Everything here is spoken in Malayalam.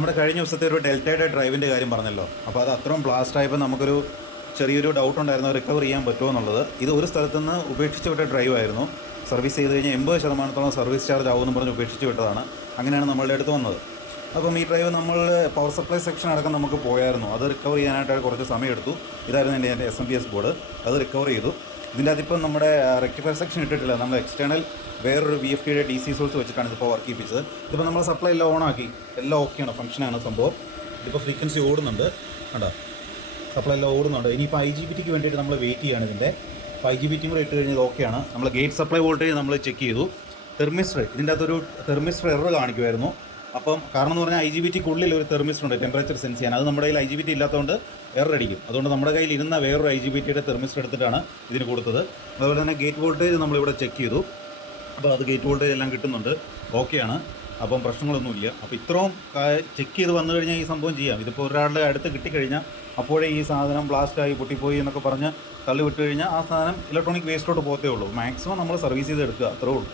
നമ്മുടെ കഴിഞ്ഞ ദിവസത്തെ ഒരു ഡെൽറ്റയുടെ ഡ്രൈവിന്റെ കാര്യം പറഞ്ഞല്ലോ. അപ്പോൾ അത് അത്രയും ബ്ലാസ്റ്റ് ആയപ്പോൾ നമുക്കൊരു ചെറിയൊരു ഡൗട്ട് ഉണ്ടായിരുന്നു റിക്കവർ ചെയ്യാൻ പറ്റുമോ എന്നുള്ളത്. ഇത് ഒരു സ്ഥലത്ത് നിന്ന് ഉപേക്ഷിച്ച് വിട്ട ഡ്രൈവ് ആയിരുന്നു. സർവീസ് ചെയ്ത് കഴിഞ്ഞാൽ എൺപത് ശതമാനത്തോളം സർവീസ് ചാർജ് ആവുമെന്ന് പറഞ്ഞ് ഉപേക്ഷിച്ച് വിട്ടതാണ്. അങ്ങനെയാണ് നമ്മളുടെ അടുത്ത് വന്നത്. അപ്പം ഈ ഡ്രൈവ് നമ്മൾ പവർ സപ്ലൈ സെക്ഷൻ അടക്കം നമുക്ക് പോയായിരുന്നു. അത് റിക്കവർ ചെയ്യാനായിട്ട് കുറച്ച് സമയം എടുത്തു ഇതായിരുന്നു എന്റെ എന്റെ S M P S board അത് റിക്കവർ ചെയ്തു. ഇതിന്റെ അതിപ്പം നമ്മുടെ റെക്ടിഫയർ സെക്ഷൻ ഇട്ടിട്ടില്ല. നമ്മൾ എക്സ്റ്റേണൽ വേറൊരു വി എഫ് ടിയുടെ ഡി സി സോഴ്സ് വെച്ചിട്ടാണ് ഇതിപ്പോൾ വർക്ക് ചെയ്യിപ്പിച്ചത്. ഇതിപ്പോൾ നമ്മൾ സപ്ലൈ എല്ലാം ഓണാക്കി എല്ലാം ഓക്കെയാണ് ഫംഗ്ഷനാണ് സംഭവം? ഇതിപ്പോൾ ഫ്രീക്വൻസി ഓടുന്നുണ്ട്. കണ്ടോ? സപ്ലൈ എല്ലാം ഓടുന്നുണ്ട്. ഇനിയിപ്പോൾ ഐ ജി ബി ടിക്ക് വേണ്ടിയിട്ട് നമ്മൾ വെയിറ്റ് ചെയ്യാണ് ഇതിന്റെ ഐ ജി ബി ടി കൂടെ ഇട്ട് കഴിഞ്ഞത് ഓക്കെയാണ് നമ്മൾ ഗേറ്റ് സപ്ലൈ വോൾട്ടേജ് നമ്മൾ ചെക്ക് ചെയ്തു. തെർമിസ്റ്റർ ഇതിന്റെ അകത്തൊരു തെർമിസ്റ്റർ എറർ കാണിക്കുമായിരുന്നു അപ്പം കാരണം എന്ന് പറഞ്ഞാൽ ഐ ജി ബി ടിക്കുള്ളിൽ ഒരു തെർമിസ്റ്റർ ഉണ്ട് ടെമ്പറേച്ചർ സെൻസ് ചെയ്യാൻ. അത് നമ്മുടെ കയ്യിൽ ഐ ജി ബി ടി ഇല്ലാത്തതുകൊണ്ട് എറർ അടിക്കും. അതുകൊണ്ട് നമ്മുടെ കയ്യിൽ ഇരുന്ന വേറൊരു ഐ ജി ബി ടിയുടെ തെർമിസ്റ്റർ എടുത്തിട്ടാണ് ഇതിന് കൊടുത്തത്. അതുപോലെ തന്നെ ഗേറ്റ് വോൾട്ടേജ് നമ്മളിവിടെ ചെക്ക് ചെയ്തു. അപ്പോൾ അത് ഗേറ്റ് വോൾട്ടേജ് എല്ലാം കിട്ടുന്നുണ്ട്. ഓക്കെയാണ് അപ്പം പ്രശ്നങ്ങളൊന്നുമില്ല. അപ്പോൾ ഇത്രയും ചെക്ക് ചെയ്ത് വന്നു കഴിഞ്ഞാൽ ഈ സംഭവം ചെയ്യാം. ഇതിപ്പോൾ ഒരാളുടെ അടുത്ത് കിട്ടിക്കഴിഞ്ഞാൽ അപ്പോഴേ ഈ സാധനം ബ്ലാസ്റ്റായി പൊട്ടിപ്പോയി എന്നൊക്കെ പറഞ്ഞ് തള്ളി വിട്ട് കഴിഞ്ഞാൽ ആ സാധനം ഇലക്ട്രോണിക് വേസ്റ്റോട്ട് പോകത്തേ ഉള്ളൂ. മാക്സിമം നമ്മൾ സർവീസ് ചെയ്ത് എടുക്കുക. അത്രേ ഉള്ളൂ.